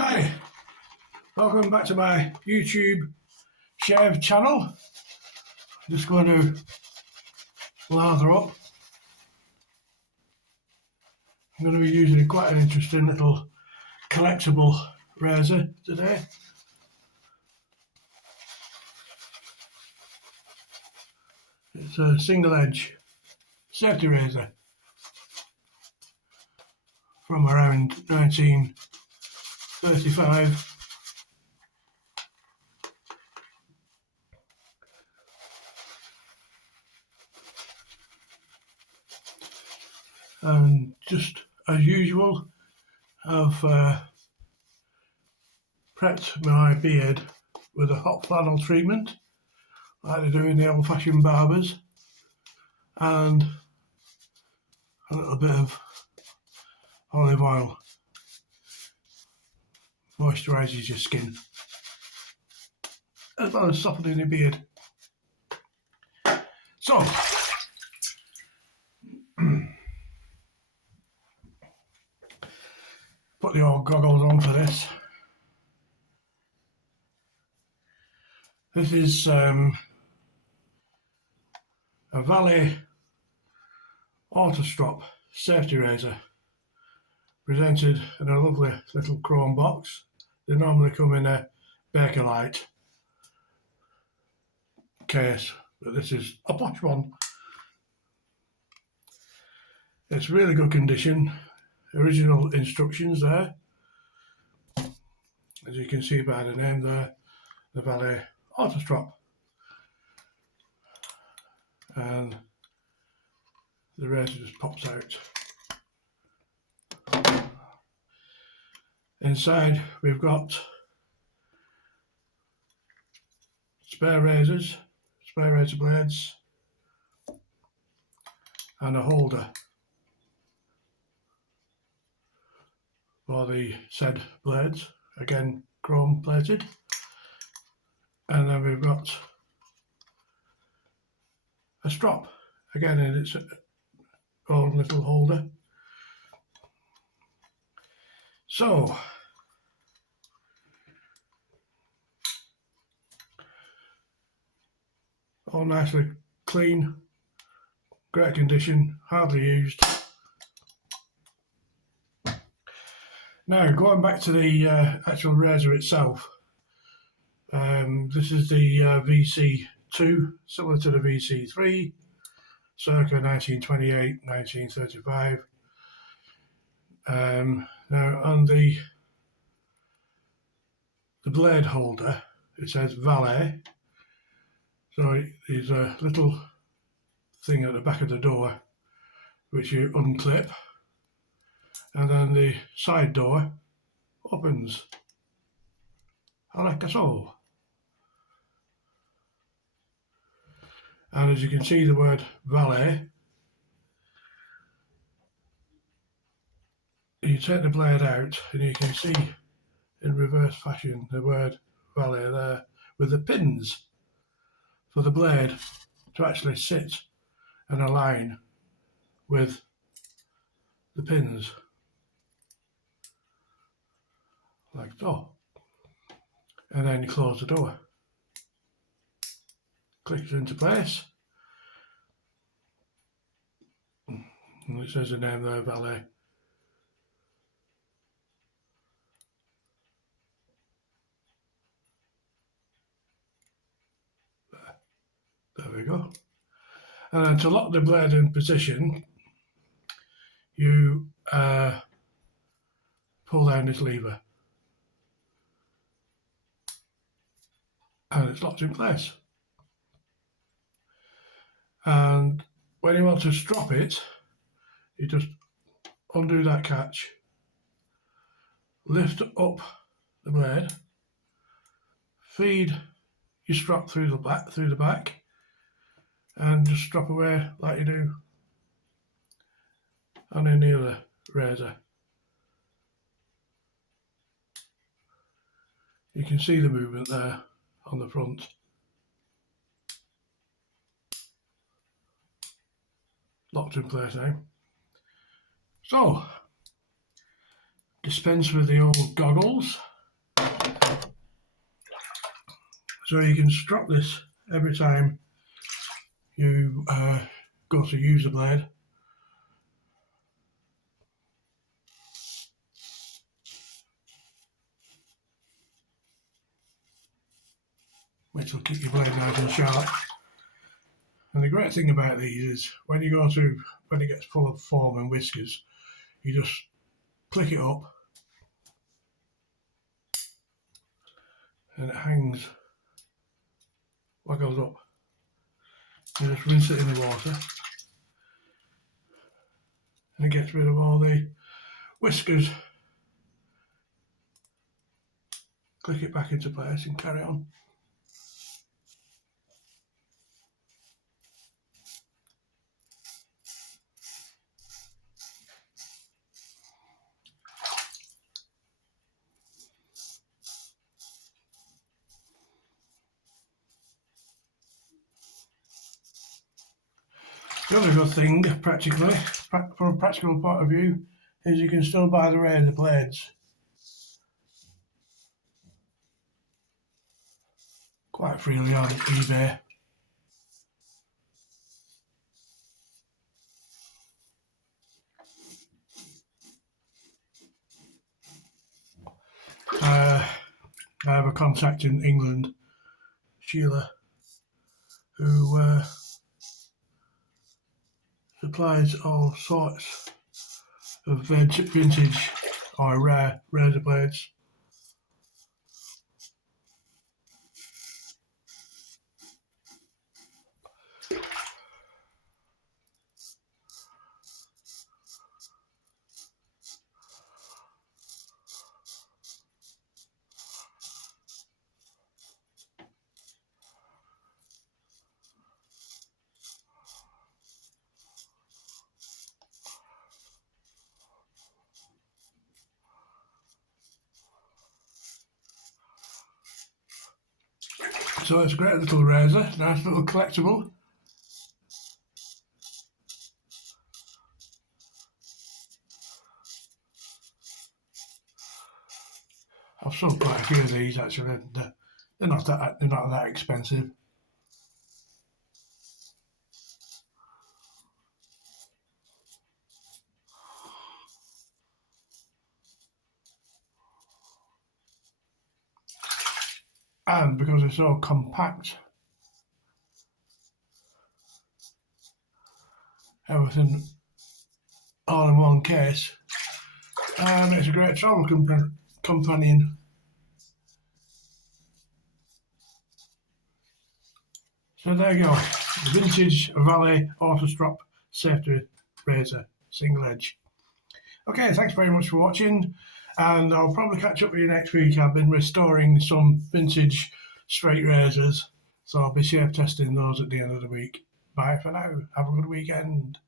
Hi, welcome back to my YouTube shave channel. Just going to lather up. I'm going to be using quite an interesting little collectible razor today. It's a single edge safety razor from around 1935. And just as usual, I've prepped my beard with a hot flannel treatment like they do in the old-fashioned barbers, and a little bit of olive oil. Moisturises your skin as well as softening your beard. So put the old goggles on for this. This is a Valet Auto-strop safety razor, presented in a lovely little chrome box. They normally come in a Bakelite case, but this is a posh one. It's really good condition. Original instructions there, as you can see by the name there, the Valet Auto-strop, and the razor just pops out. Inside we've got spare razor blades, and a holder for the said blades, again chrome plated. And then we've got a strop, again in its own little holder. So all nicely clean, great condition, hardly used. Now going back to the actual razor itself, this is the VC2, similar to the VC3, circa 1928-1935. Now on the blade holder it says Valet, so there's a little thing at the back of the door which you unclip, and then the side door opens like so. And as you can see, the word Valet, you take the blade out and you can see in reverse fashion the word Valet there, with the pins for the blade to actually sit and align with the pins, like so. And then you close the door, clicks into place, and it says the name there, Valet. There we go. And then to lock the blade in position, you pull down this lever, and it's locked in place. And when you want to strop it, you just undo that catch, lift up the blade, feed your strap through the back, and just strop away like you do on any other razor. You can see the movement there on the front. Locked in place now. So, dispense with the old goggles. So you can strop this every time you go to use the blade. Which will keep your blade nice and sharp. And the great thing about these is when it gets full of foam and whiskers, you just click it up and it hangs, waggles up. You just rinse it in the water and it gets rid of all the whiskers. Click it back into place and carry on. The other good thing, practically, from a practical point of view, is you can still buy the razor blades quite freely on eBay. I have a contact in England, Sheila, who supplies all sorts of vintage or rare razor blades. So it's a great little razor, nice little collectible. I've sold quite a few of these actually. They're not that expensive. And because they're so compact, everything all in one case, it's a great travel companion. So there you go, vintage Valet Auto-strop safety razor, single edge. Okay, thanks very much for watching, and I'll probably catch up with you next week. I've been restoring some vintage straight razors, so I'll be safe testing those at the end of the week. Bye for now, have a good weekend.